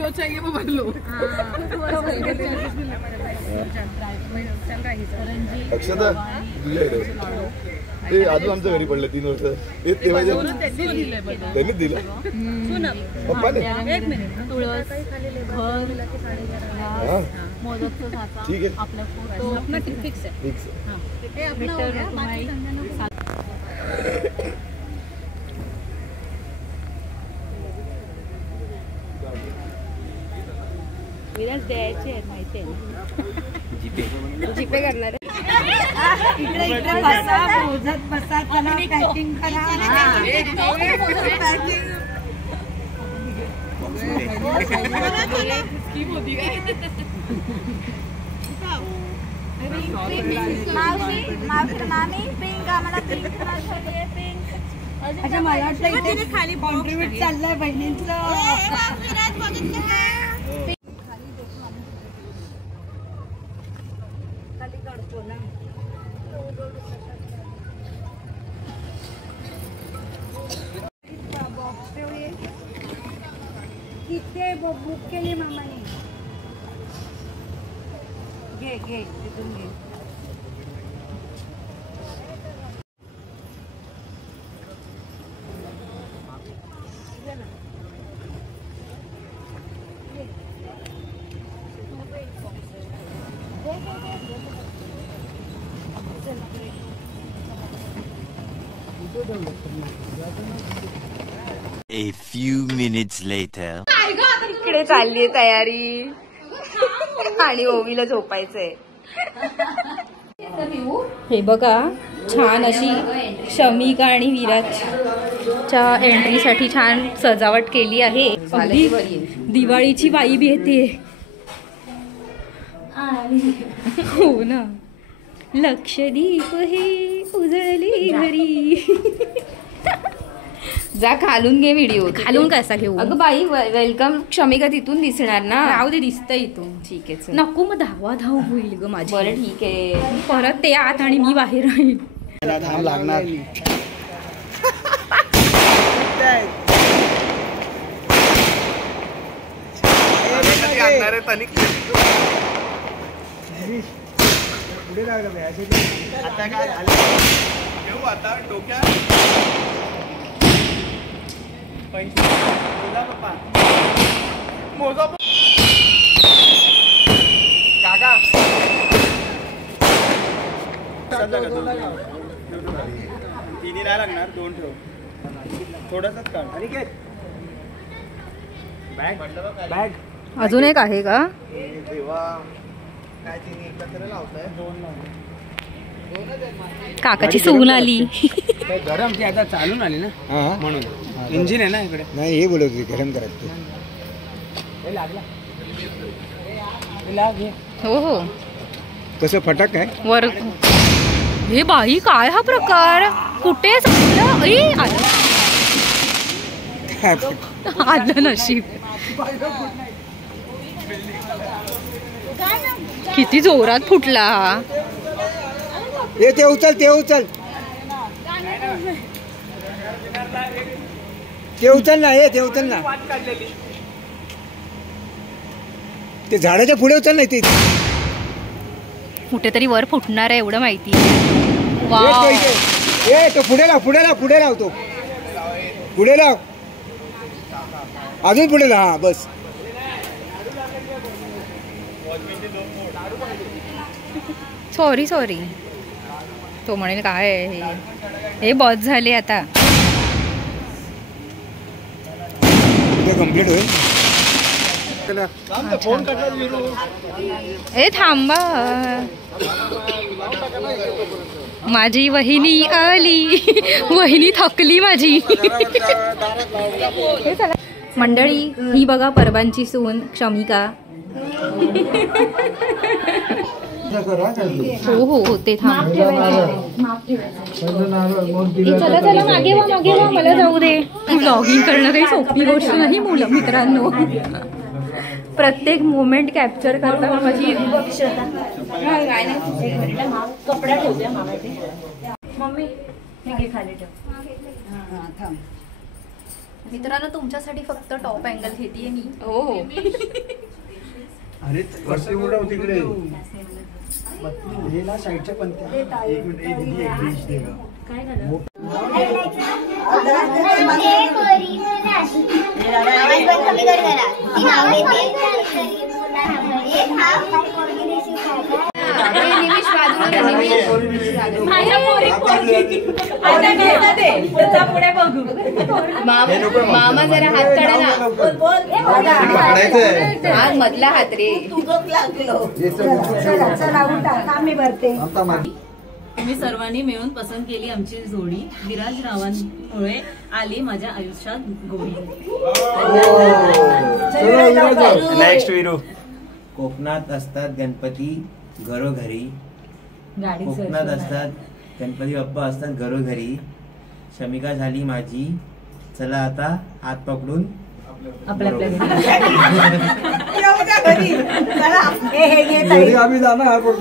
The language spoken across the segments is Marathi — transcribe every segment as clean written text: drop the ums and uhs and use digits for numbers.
जो चाहिए वो भर लो। अक्षता ते अजून आमच्या घरी पडले 3 वर्ष ते त्यांनी दिलं पप्पाने। एक मिनिट तुळस मोदकचं साचा ठीक आहे आपला फोटो अपना फिक्स है फिक्स हां हे अपना हो गया बाकी संजना विराज द्यायचे आहेत माहिती आहे ना जीपे करणार इकडे इकडे बसा मोजत बसा चला पॅकिंग करा स्कीम होती मामी पिंक आम्हाला पिंक अच्छा मला वाटलं इथे खाली कॉन्ट्रीब्यूट चाललंय बहिणींचं किती बुक केली मामाने घे घे तिथून घे A few minutes later. इकडे चालली तयारी आणि ओवीला झोपायचंय। हे बघा छान अशी शमिका आणि विराजच्या एंट्रीसाठी छान सजावट केली आहे। दिवाळीची वाईब येते हो ना। लक्षदीप हे उजळली घरी जा खालून घे व्हिडिओ खालून कसा घेऊ अगं बाई वेलकम क्षमिका तिथून दिसणार ना राहू दे दिसतं इथून ठीक आहे नको मग धावा धाव होईल ग माझी बरं ठीक आहे परत ते आत आणि मी बाहेर राहील थांब लागणार पुढे आता काय घेऊ आता डोक्या मोजा काका तिन्ही नाही लागणार 2 ठेव थोडंसंच काढ अरे काय बॅग अजून एक आहे का देवा काय तिन्ही एकत्र लावताय 2 काकाची सून आली गरम ती आता चालून आली ना म्हणून इंजिन आहे ना इकडे नाही हे बोलत होती गरम करायचं हो हो कसं फटाक काय वर हे बाई काय हा प्रकार कुठे आलं नशीब किती जोरात फुटला हा ते उचल ते उचल ते उचल ना ते उचल ना ते झाडाच्या पुढे उचल नाही ते कुठेतरी वर फुटणार आहे एवढं माहिती तो पुढे लाव पुढे लाव पुढे लाव तो पुढे लाव अजून पुढे लाव बस सॉरी सॉरी तो म्हणेल काय हे बस झाले आता कंप्लीट होईल ए थांबा माझी वहिनी आली वहिनी थकली माझी मंडळी ही बघा परबांची सून क्षमिका हो हो हो ते थांब चला चला मागे वा मला जाऊ दे ब्लॉगिंग करणं काही सोपी गोष्ट नाही मुलं मित्रांनो प्रत्येक मोमेंट कॅप्चर करताना माझी कपडा ठेवते मम्मी हे खाली ठेव मित्रांनो तुमच्यासाठी फक्त टॉप अँगल घेतीये मी. हो अरे वरती उडव तिकडे हे ना साईडच्या पंत्या. एक मिनिट एक डिश दे गं. काय झालं? मामा जरा हात काढा ना. आज मधला हात रे. तुम्ही सर्वांनी मिळून पसंत केली आमची जोडी. विराज रावांमुळे आली माझ्या आयुष्यात गोडी. नेक्स्ट वीरू. कोकणात असतात गणपती घरोघरी. कोकणात असतात गणपती बाप्पा असतात घरोघरी. शमिका झाली माझी, चला आता हात पकडून आपल्या आम्ही जाणार पण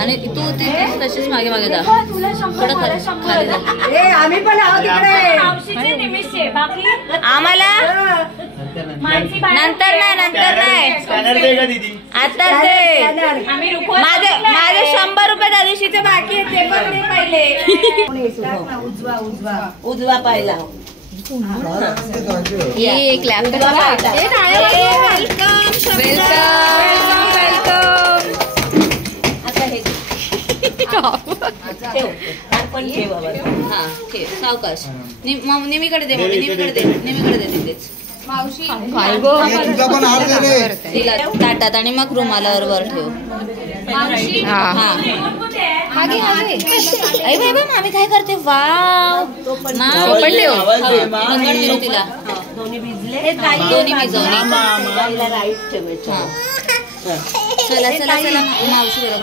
आणि तू तशीच मागे मागे जा. थोडं खाली जा. आम्ही पण आहोत तिकडे. आम्हाला नंतर नाही आता दे. माझे 100 रुपये त्या दिवशीचे बाकी आहेत ते पण दे पहिले. उजवा पाहिला. एक लॅपटॉप. सावकाश. नेहमीकडे दे मम्मी. नेहमीकडे दे तिथेच. तिला ताटात आणि मग रुमालावर वर ठेव. मामी काय करते. वाव तिला दोन्ही भिजवली. चला चला चला मावशी बरोबर.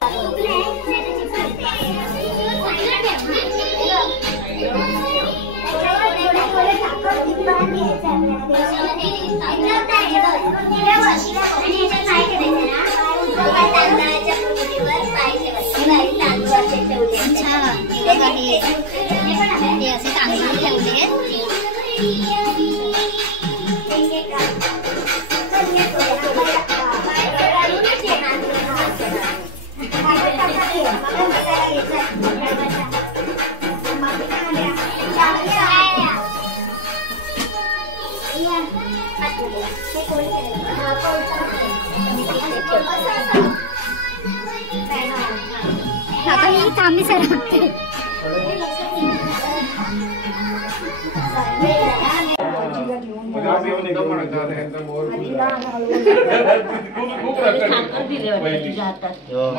थांबी सर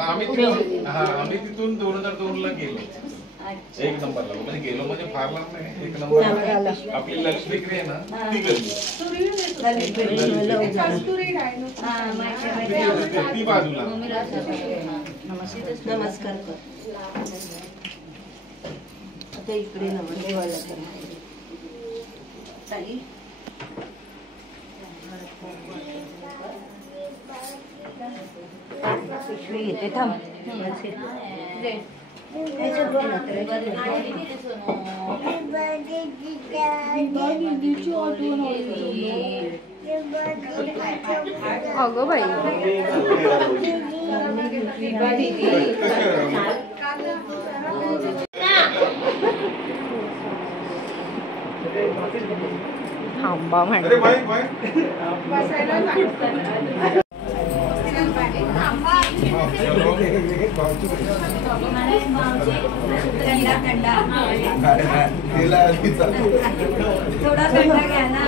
आम्ही तिथून 2002 ला गेलो. एक नंबरला म्हणजे गेलो म्हणजे फार लांब नाही. एक नंबर आपली लक्ष्मी बेकरी आहे ना ती गल्ली. ती बाजूला. नमस्कार कर. आता इकडे नमस्कार कर. पिशवी घेते थांब. अगं बाई थांबा म्हण. थोडा थंडा घ्या ना.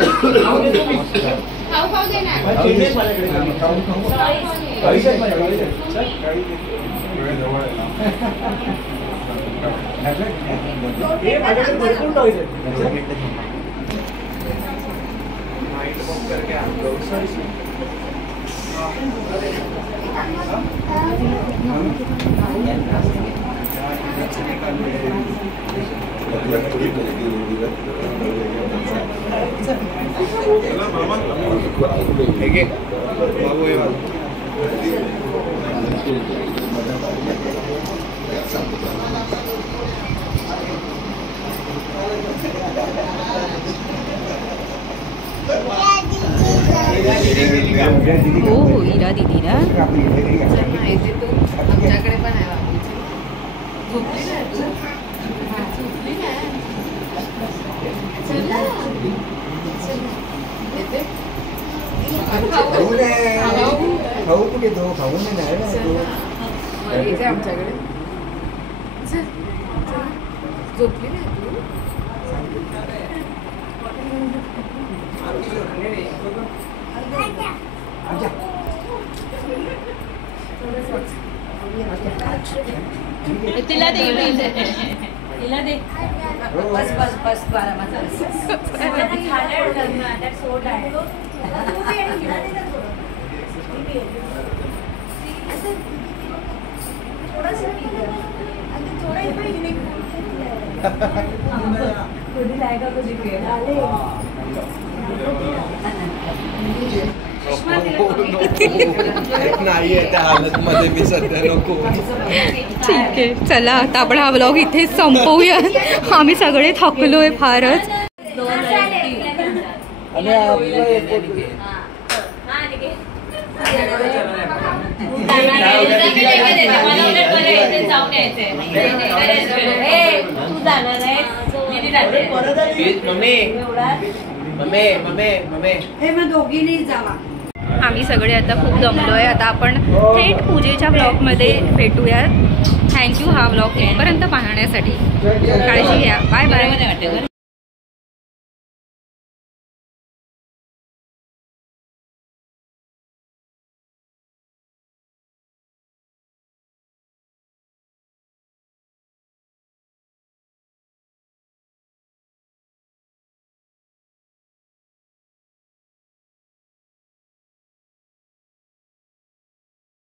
खाऊ दे ना. बाबू हो हो इरा दिदी ना. आमच्याकडे पण आहे खाऊ कुठे तो खाऊ नाही आमच्याकडे झोपली नाही तिला दे तिला दे. बस बस बस 12 माझा नाही त्या हालत मध्ये मी सध्या नको. ठीक आहे चला आता आपण हा व्लॉग इथेच संपवूया. आम्ही सगळे थकलोय फारच. दोघींनी जावा. आम्ही सगळे आता खूप दमलोय. आता आपण थेट पूजेच्या ब्लॉगमध्ये भेटूयात. थँक्यू हा व्लॉग इथपर्यंत पाहण्यासाठी. काळजी घ्या. Bye bye.